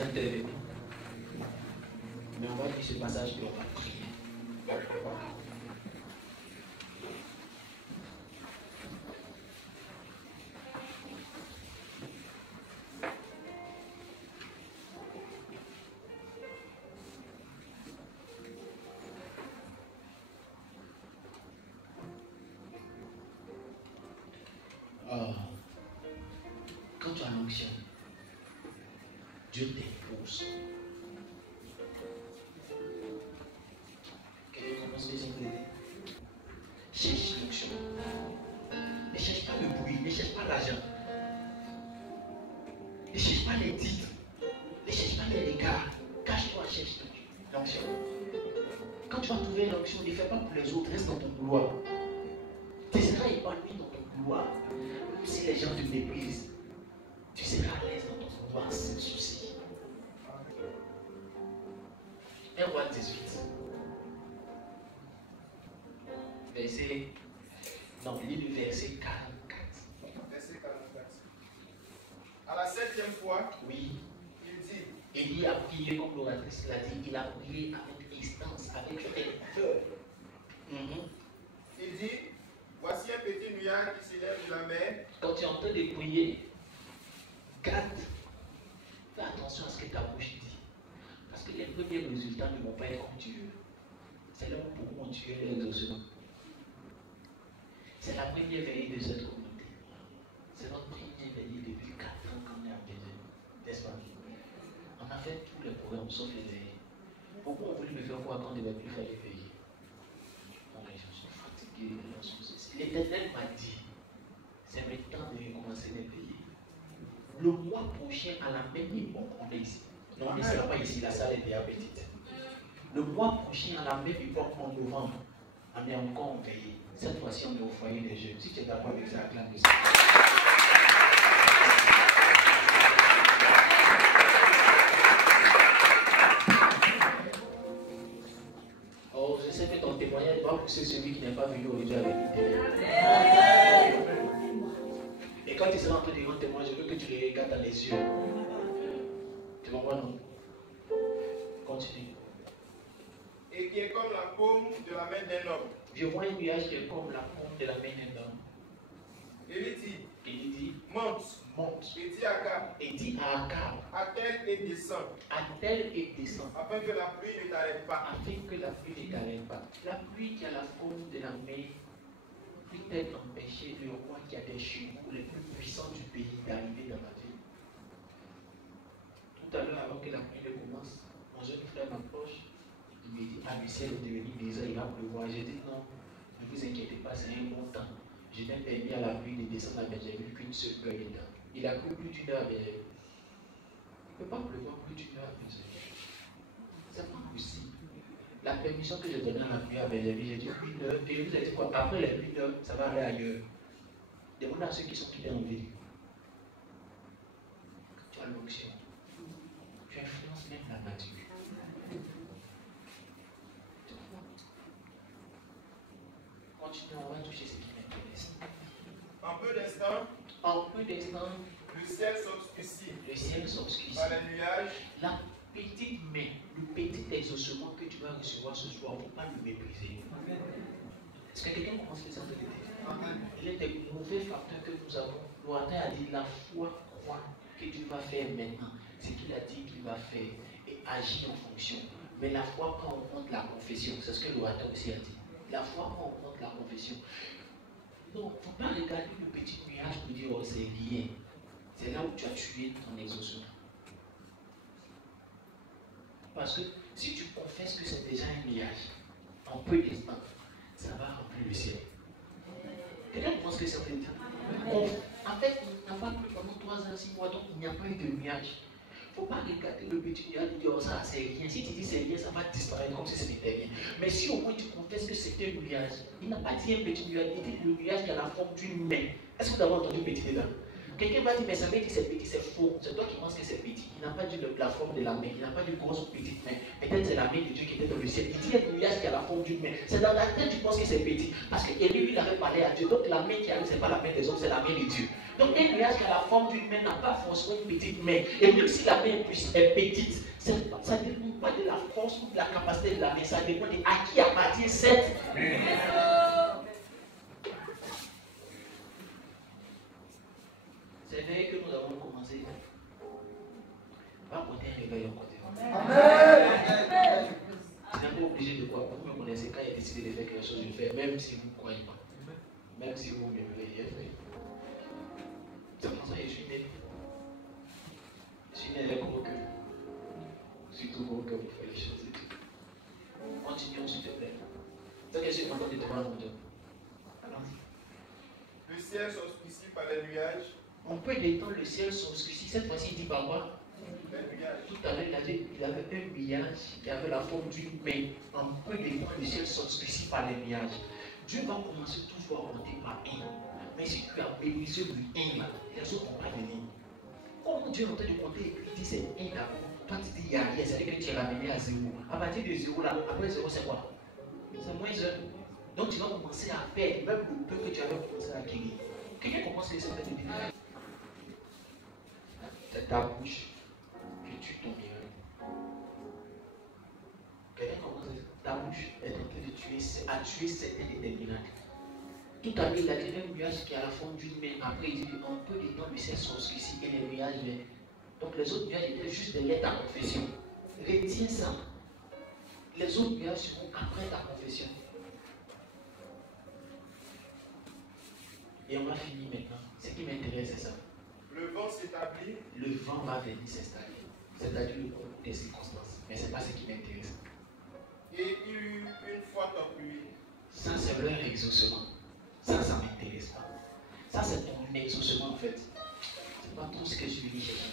laisser intervenir. Mais on va dire ce passage et on va prier. Quand tu as l'onction, Dieu t'impose. Quelqu'un commence les ingrédients. Cherche l'onction. Ne cherche pas le bruit, ne cherche pas l'argent. Ne cherche pas les titres. Ne cherche pas les regards. Cache-toi, cherche l'onction. Quand tu vas trouver l'onction, ne fais pas pour les autres, reste dans ton couloir. Tu seras épanoui dans ton couloir. Même si les gens te méprisent, tu seras à l'aise dans ton couloir sans souci. 1 roi 18. Verset. Non, lis le verset 44. Verset 44. À la 7e fois, Oui. il dit. Élie a prié comme l'oratrice l'a dit. Il a prié avec instance, avec ferveur. Il dit, voici un petit nuage qui s'élève de la mer. Quand tu es en train de prier, garde. Fais attention à ce que ta bouche dit. Parce que les premiers résultats ne vont pas être comme tu veux. C'est là où beaucoup ont tué l'exaucement. C'est la première veillée de cette communauté. C'est notre première veillée depuis 4 ans qu'on est en Bénin. N'est-ce pas? On a fait tous les programmes sauf les veillées. Beaucoup ont voulu me faire croire qu'on ne devait plus faire les veillées. Bon, les gens sont fatigués. L'Éternel m'a dit, c'est maintenant de recommencer les veillées. Le mois prochain, à la même époque, on est ici. Non, on ne sera pas ici, la salle est déjà petite. Le mois prochain, à la même époque, en novembre, on est encore en veillée. Cette fois-ci, on est au foyer des jeunes. Si tu es d'accord avec ça, acclame ça. Oh, je sais que ton témoignage va pousser celui qui n'est pas venu aujourd'hui avec l'idée. Et quand tu seras en train de rendre témoin, je veux que tu les regardes dans les yeux. Tu comprends, non? Continue. Et qui est comme la paume de la main d'un homme. Je vois un nuage qui est comme la paume de la main d'un homme. Et il dit, monte, monte. et dit à Akab, Et dit à Akab, attelle et descend, attelle et descend, afin que la pluie ne t'arrête pas. afin que la pluie ne t'arrête pas. La pluie qui a la forme de la main peut-être empêcher le roi qui a des chevaux les plus puissants du pays d'arriver dans la ville. Tout à l'heure, avant que la pluie ne commence, mon jeune frère m'approche. Il me dit, ah, le ciel est devenu déjà, il va pleuvoir. J'ai dit, non, ne vous inquiétez pas, c'est un bon temps. J'ai même permis à la pluie de descendre à Benjamin qu'une seule heure est dedans. Il a plu plus d'une heure à Benjamin. Il ne peut pas pleuvoir plus d'une heure à Benjamin. C'est pas possible. La permission que j'ai donnée à la pluie à Benjamin, j'ai dit 1 heure. Et je vous ai dit quoi? Après les 1 heure, ça va aller ailleurs. Demandez à ceux qui sont quittés en ville. Tu as l'onction. Tu influences même la nature. Continuons, on va toucher ce qui m'intéresse. En peu d'instants, Le ciel s'obscurcit. par les nuages. La petite main, le petit exaucement que tu vas recevoir ce soir, il ne faut pas le mépriser. Est-ce que quelqu'un commence les entendre? Il y a des mauvais facteurs que nous avons. L'orateur a dit la foi croit que Dieu va faire maintenant ce qu'il a dit qu'il va faire et agit en fonction. Mais la foi prend en compte la confession. C'est ce que l'orateur aussi a dit. La foi prend en compte la confession. Non, il ne faut pas regarder le petit nuage pour dire oh, c'est rien. C'est là où tu as tué ton exaucement. Parce que si tu confesses que c'est déjà un nuage, en peu d'instants, ça va remplir le ciel. Quelqu'un pense que ça veut dire. En fait, on n'a pas plu pendant 3 ans, 6 mois, donc il n'y a pas eu de nuage. Il ne faut pas regarder le petit nuage et dire oh, ça c'est rien. Si tu dis c'est rien, ça va disparaître comme si ce n'était rien. Mais si au moins tu confesses que c'était un nuage, il n'a pas dit un petit nuage, il dit le nuage qui a la forme d'une main. Est-ce que vous avez entendu petit dedans? Quelqu'un va dire, mais ça veut dire que c'est petit, c'est faux. C'est toi qui penses que c'est petit. Il n'a pas dit la forme de la main, il n'a pas dit grosse ou petite main. Peut-être c'est la main de Dieu qui était dans le ciel. Il dit, il y a un nuage qui a la forme d'une main. C'est dans la tête, tu penses que c'est petit. Parce que Élie, il avait parlé à Dieu. Donc la main qui arrive, ce n'est pas la main des hommes, c'est la main de Dieu. Donc un nuage qui a la forme d'une main n'a pas forcément une petite main. Et même si la main est petite, ça ne dépend pas de la force ou de la capacité de la main. Ça dépend de à qui appartient cette main. C'est vrai que nous avons commencé. Va porter un réveil en côté. Amen. Tu n'es pas obligé de quoi. Vous me connaissez, quand il a décidé de faire quelque chose, je le fais, même si vous ne croyez pas. Même si vous me réveillez. C'est pour ça que je suis né. Je suis né avec gros cœur. Surtout gros cœur pour faire les choses et tout. Continuons, s'il te plaît. C'est que je suis content de te voir, mon Dieu. Le ciel s'obscurcit par les nuages. On peut détendre le ciel s'obscurcit. Cette fois-ci, il dit par quoi? Tout à l'heure, il a dit qu'il avait un nuage qui avait la forme d'une main. On peut détendre le ciel s'obscurcit par les nuages. Dieu va commencer toujours à compter par un. Mais si tu as bénéficié du 1 là, les autres ne vont pas venir. Comme Dieu est en train de compter, il dit c'est 1 là. Toi tu dis il y a rien, c'est-à-dire que tu es ramené à 0. À partir de 0 là, après 0 c'est quoi? C'est moins 1. Donc tu vas commencer à faire même le peu que tu avais commencé à acquérir. Quelqu'un commence à laisser faire des détails. C'est ta bouche qui tue ton miracle. Quelqu'un commence à dire ta bouche est en train de tuer certains de tes miracles. Tout à l'heure, il a dit un nuage qui a la forme d'une main. Après, il dit on peut les temps, mais c'est ici et les nuages viennent. Donc, les autres nuages étaient juste des lettres à confession. Retiens ça. Les autres nuages seront après ta confession. Et on va finir maintenant. Ce qui m'intéresse, c'est ça. Le vent s'établit. Le vent va venir s'installer. C'est-à-dire le concours des circonstances. Mais ce n'est pas ce qui m'intéresse. Et il y eut une forte pluie. Ça, c'est leur exaucement. Ça ne m'intéresse pas. Ça, c'est ton exaucement en fait. C'est pas tout ce que je vais chercher.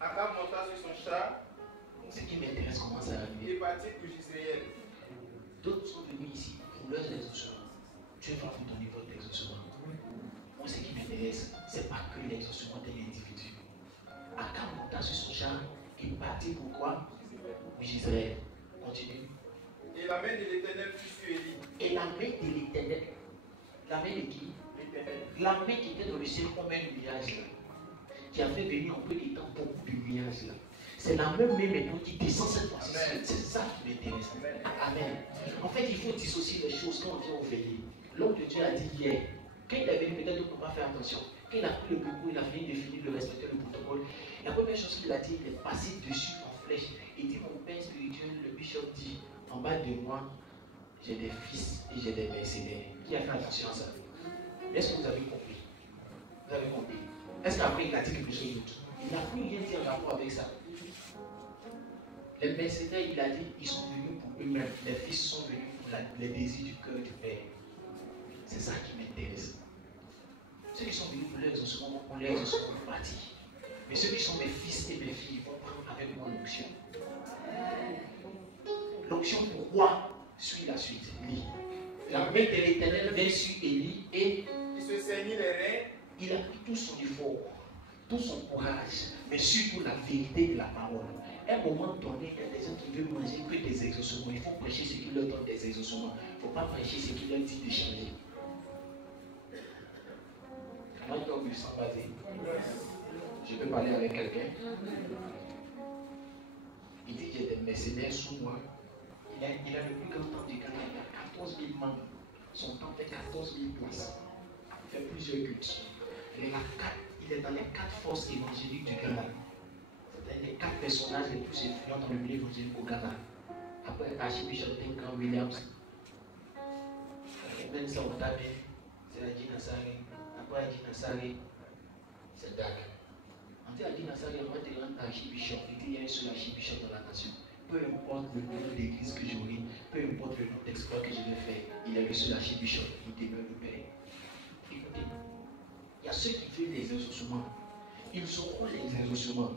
Akab monta sur son char. Ce qui m'intéresse commence à arriver. Et partit pour Jisraël. D'autres sont venus ici pour leurs exaucements. Dieu va vous donner votre exaucement. Moi, ce qui m'intéresse, ce n'est pas que l'exaucement d'un individu. Akab monta sur son char et partit pour quoi? Pour Jisraël. Continue. Et la main de l'Éternel fut sur Élie. Et la main de l'Éternel, la main de qui? L'Éternel. La main qui était dans le ciel comme un nuage là, qui a fait venir un peu de temps beaucoup de nuages là. C'est la même main maintenant qui descend cette fois-ci. C'est ça qui m'intéresse. Amen. En fait, il faut dissocier les choses quand on vient au veillées. L'homme de Dieu a dit hier, quand il est venu, peut-être qu'on ne peut pas faire attention. Quand il a pris le beaucoup, il a fini de finir de respecter le protocole. La première chose qu'il a dit, il est passé dessus en flèche. Il dit, mon père spirituel, le bishop dit, en bas de moi, j'ai des fils et j'ai des mercenaires. Qui a fait attention à ça? Est-ce que vous avez compris? Vous avez compris? Est-ce qu'après il a dit quelque chose d'autre? Il n'a plus rien dit en rapport avec ça. Les mercenaires, il a dit, ils sont venus pour eux-mêmes. Les fils sont venus pour les désirs du cœur du Père. C'est ça qui m'intéresse. Ceux qui sont venus pour leur exaucement vont prendre leur exaucement pour partir. Mais ceux qui sont mes fils et mes filles vont prendre avec moi l'onction. L'onction pourquoi? Suis la suite. Lis. La main de l'Éternel vint sur Élie et il se ceignit les reins. Il a pris tout son effort, tout son courage, mais surtout la vérité de la parole. À un moment donné, il y a des gens qui veulent manger que des exaucements. Il faut prêcher ce qui leur donne des exaucements. Il ne faut pas prêcher ce qui leur dit de changer. Moi, je suis basé. Je peux parler avec quelqu'un. Il dit qu'il y a des mercenaires sous moi. Il a le plus grand temps du Ghana. Il a 14 000 membres. Son temps fait 14 000 places. Il fait plusieurs cultes. Il est dans les 4 forces évangéliques du Ghana. C'est les 4 personnages les plus influents dans le milieu évangélique au Ghana. Après Archbishop Duncan Williams, même ça on t'a mis, c'est la Dina Sari. Après la Dina Sari, c'est Dak. On dit à Dina Sari, on va te rendre Archbishop. Il dit il y a un seul Archbishop dans la nation. Peu importe le nom d'église que j'aurai, peu importe le nom d'exploit que je vais faire, il est le seul Archbishop. Il demeure le Père. Écoutez. Il y a ceux qui veulent les exaucements. Ils auront les exaucements.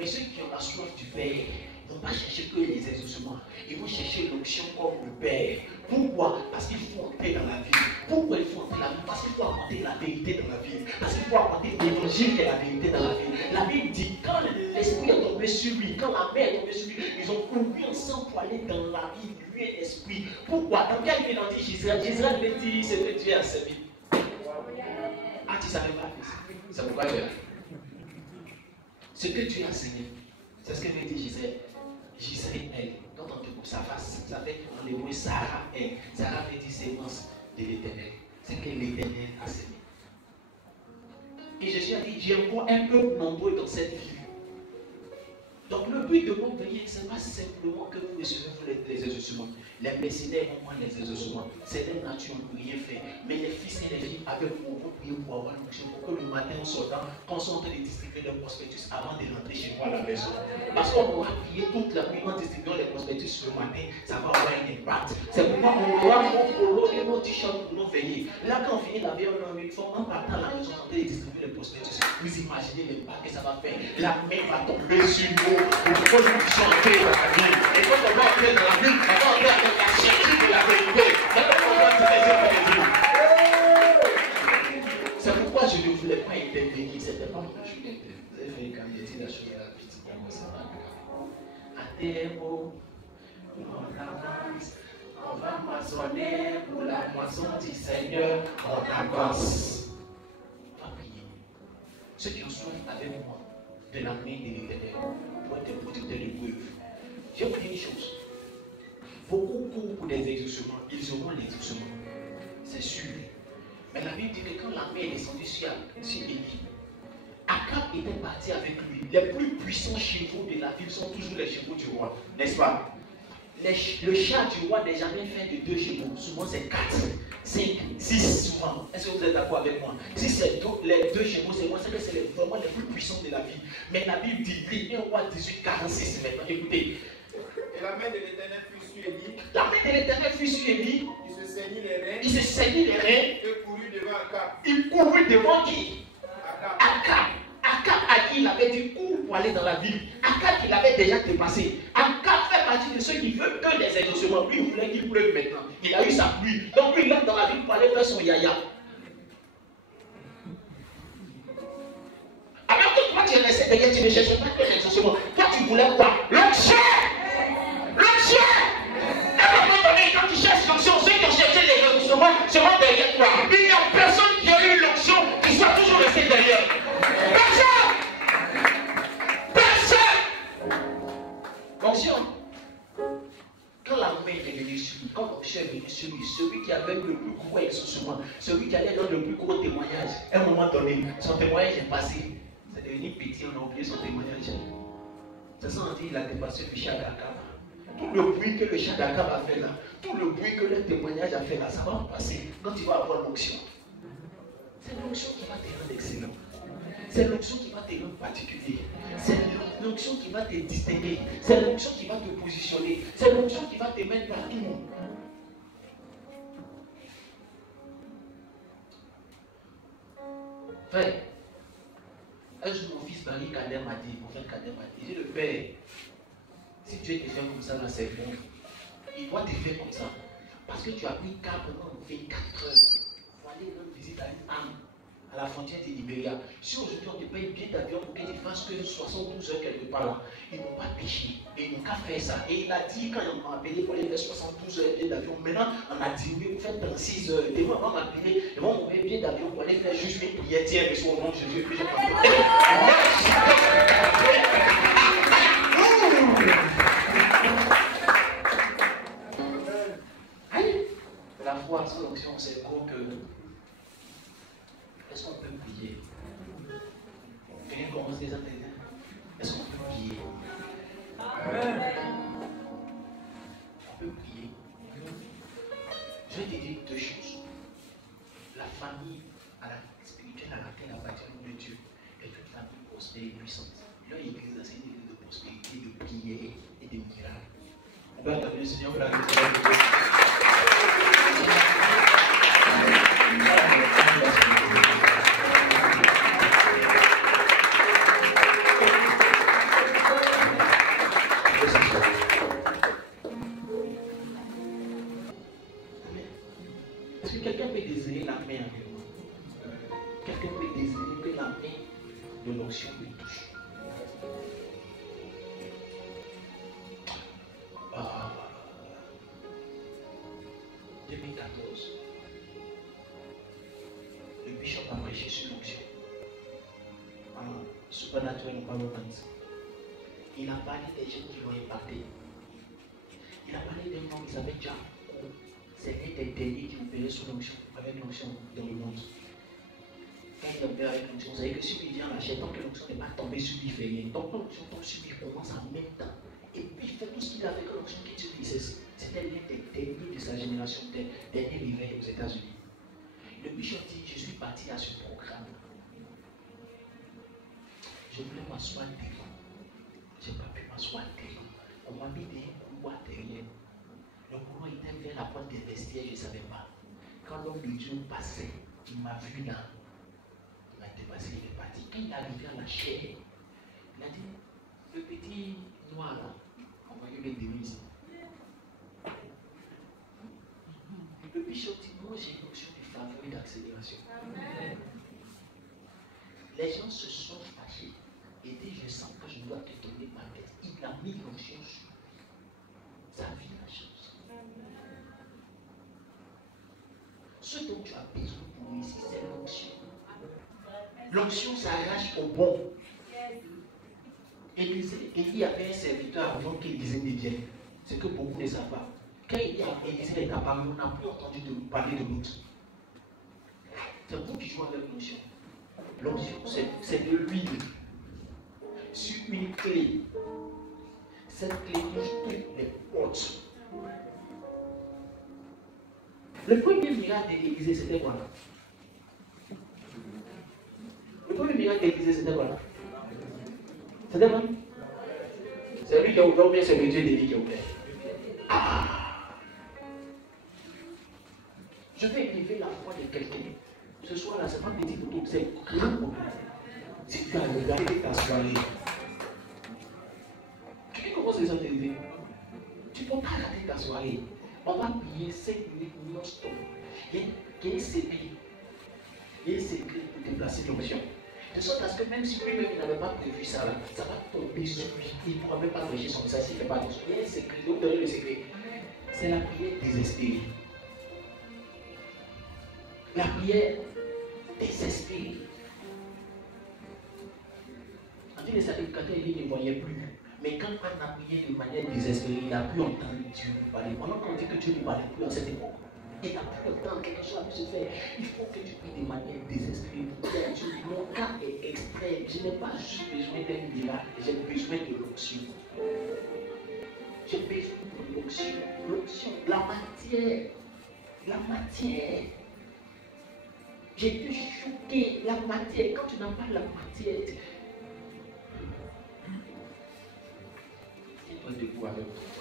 Mais ceux qui ont la soif du Père, ils ne vont pas chercher que les exaucements. Ils vont chercher l'onction comme le Père. Pourquoi? Parce qu'il faut entrer dans la vie. Pourquoi il faut entrer dans la vie? Parce qu'il faut apporter la vérité dans la vie. Parce qu'il faut apporter l'évangile qui est la vérité dans la vie. La Bible dit, quand l'Esprit est tombé sur lui, quand la mer est tombée sur lui, ils ont couru ensemble pour aller dans la vie, lui et l'Esprit. Pourquoi? Dans quel pays on dit Gisèle avait dit ce que Dieu a servi. Ah, tu ne savais pas, c'est pourquoi il est là. Ce que Dieu a enseigné, c'est ce que veut dire Gisèle. Gisèle est, quand on te coupe sa face, ça fait en hébreu Sarah est. Sarah veut dire sémence de l'éternel. C'est que l'éternel a semé. Et Jésus a dit, j'ai encore un peu nombreux dans cette vie. Donc le but de mon veiller, ce n'est pas simplement que vous recevez les exaucements. Les mercenaires vont prendre les exaucements. C'est des natures ne rien faire. Mais les fils et les filles avec vous, vous priez pour avoir l'onction, pour que le matin en sortant, quand on soit en train de distribuer les prospectus avant de rentrer chez vous à la maison. Parce qu'on pourra prier toute la nuit en distribuant les prospectus le matin, ça va avoir un impact. C'est pourquoi on doit nos polos et nos t-shirts pour nous veiller. Là, quand on finit la veille, on a une uniforme, en partant à la maison, en train de distribuer les prospectus. Vous imaginez l'impact que ça va faire. La main va tomber sur nous. Pour que nous puissions entrer dans la vie. Et quand on va entrer dans la vie, on va entrer avec la certitude de la vérité. C'est pourquoi je ne voulais pas intervenir. C'était pas mon jeu. Vous avez fait quand j'ai dit la chose à la petite dame, c'est pas grave. À tes mots, on avance. On va moissonner pour la moisson du Seigneur. On avance. On va prier. Ceux qui ont soif avec moi de la main de l'Éternel pour être producteurs de preuves. Je vais vous dire une chose. Beaucoup courent pour des exaucements. Ils auront l'exaucement. C'est sûr. Mais la Bible dit que quand la main est descendue sur Élie, Akab était parti avec lui. Les plus puissants chevaux de la ville sont toujours les chevaux du roi. N'est-ce pas? Le char du roi n'est jamais fait de 2 chevaux. Souvent c'est 4, 5, 6 souvent. Est-ce que vous êtes d'accord avec moi? Si c'est les 2 chevaux, c'est moi, c'est que c'est vraiment les plus puissants de la vie. Mais la Bible dit, 1 roi 18, 46 maintenant. Écoutez. Et la main de l'Éternel fut sur Élie. La main de l'Éternel fut sur Élie. Il se saignit les reins. Il se saignit les reins. Et courut devant Akab. Il courut devant qui? Akab. Akab à qui il avait dit cours pour aller dans la ville. Akab il avait déjà dépassé. Akab fait partie de ceux qui veulent que les exaucements. Lui il voulait qu'il pleuve maintenant. Il a eu sa pluie. Donc lui il est dans la ville pour aller faire son yaya. Alors que toi tu es resté derrière, tu ne cherchais pas que les exaucements. Toi tu voulais quoi? L'onction! L'onction! À un moment donné, quand tu cherches l'onction, ceux qui ont cherché les exaucements seront derrière toi. Il n'y a personne qui a eu l'onction qui soit toujours resté derrière. Personne! Personne! L'onction. Quand la main est venue sur lui, quand l'onction est venue sur lui, celui qui avait le plus gros exaucement, celui qui allait dans le plus gros témoignage, à un moment donné, son témoignage est passé. C'est devenu petit, on a oublié son témoignage. C'est ça, on dit, il a dépassé le chat d'Akab. Tout le bruit que le chat d'Akab a fait là, tout le bruit que le témoignage a fait là, ça va passer quand tu vas avoir l'onction. C'est l'onction qui va te rendre excellent. C'est l'onction qui va te rendre particulier. C'est l'onction qui va te distinguer. C'est l'onction qui va te positionner. C'est l'onction qui va te mettre partout. Frère, un jour mon fils Barry Kader m'a dit, mon frère Kader m'a dit, j'ai le père, si Dieu te fait comme ça là, c'est bon. Il doit te faire comme ça. Parce que tu as pris car pendant 24 heures pour aller rendre visite à une âme à la frontière de Libéria. Si aujourd'hui on te paye un billet d'avion pour que tu fasses que 72 heures quelque part là, ils n'ont pas péché. Et ils n'ont qu'à faire ça. Et il a dit, quand on m'a appelé pour aller faire 72 heures de billet d'avion, maintenant on a diminué pour faire 36 heures. Et moi, on m'a appelé, ils vont m'envoyer un billet d'avion pour aller faire juste une prière. Tiens, mais au nom de Jésus, que j'ai pas la foi, sans l'onction, c'est gros que. Est-ce qu'on peut prier? Quelqu'un commence déjà à t'aider? Est-ce qu'on peut prier? On peut prier. Je vais te dire 2 choses. La famille spirituelle à laquelle appartient le nom de Dieu est une famille prospère et puissante. Leur église, c'est une église de prospérité, de prière et de miracles. On peut attendre le Seigneur pour la 14. Le bishop a prêché sur l'onction. Supernatural empowerment. Il a parlé des gens qui vont impacter. Il a parlé d'un homme qui s'appelle Jacob. C'était des derniers qui opéraient sous l'onction, avec l'onction dans le monde. Quand il opère avec l'onction, vous savez que si il vient à la chair, tant que l'onction n'est pas tombée sur lui, il fait rien. Donc quand l'onction tombe sur lui, il commence en même temps. Et puis il fait tout ce qu'il a fait que l'onction quitte sur lui. C'était l'un des derniers de sa génération, des derniers réveils aux États-Unis. Le bishop dit, je suis parti à ce programme. Je voulais m'asseoir devant. Je n'ai pas pu m'asseoir devant. On m'a mis des couloirs derrière. Le couloir était vers la porte des vestiaires, je ne savais pas. Quand l'homme de Dieu passait, il m'a vu là. Il m'a dépassé, il est parti. Quand il est arrivé à la chair, il a dit, le petit noir là, on va lui mettre des mises. Le bishop dit, moi j'ai une notion de faveur et d'accélération. Les gens se sont fâchés. Et dit, je sens que je dois te donner ma tête. Il a mis l'onction sur sa vie, la chose. Ce dont tu as besoin pour réussir, c'est l'onction. L'onction s'arrache au bon. Élie avait un serviteur avant qu'Élisée ne vienne. C'est que beaucoup ne savent pas. Quand Élisée est apparu, on n'a plus entendu parler de l'autre. C'est vous qui jouez avec l'onction. L'onction, c'est de l'huile sur une clé. Cette clé ouvre toutes les portes. Le premier miracle d'Élisée, c'était quoi? Le premier miracle d'Élisée, c'était quoi? C'était quoi? C'est lui qui a ouvert ou bien c'est le Dieu d'Élie qui a ouvert? Je vais élever la foi de quelqu'un. Ce soir-là, c'est pas petit photo, c'est grand pour toi. Si tu as regardé ta soirée, tu commences les gens t'élever. Tu ne peux pas rater ta soirée. On va payer 5 minutes non-stop. Il y a un secret. Il y a un secret pour déplacer l'onction. De sorte à ce que même si lui-même n'avait pas prévu ça, là, ça va tomber sur lui. Il ne pourra même pas prêcher son message s'il ne fait pas attention. Il y a un secret. Donc, donnez le secret. C'est la prière désespérée. La prière désespérée. En fait, les sacrificateurs, ils ne voyaient plus. Mais quand on a prié de manière désespérée, il n'a plus entendu Dieu lui parler. Pendant qu'on dit que Dieu ne parlait plus à cette époque, il n'a plus le temps, quelque chose a pu se faire. Il faut que tu pries de manière désespérée. Dieu dit, mon cas est extrême. Je n'ai pas juste besoin d'un miracle, j'ai besoin de l'onction. J'ai besoin de l'onction. L'onction, la matière. La matière. J'ai été choqué. La matière. Quand tu n'as pas la matière, debout avec toi.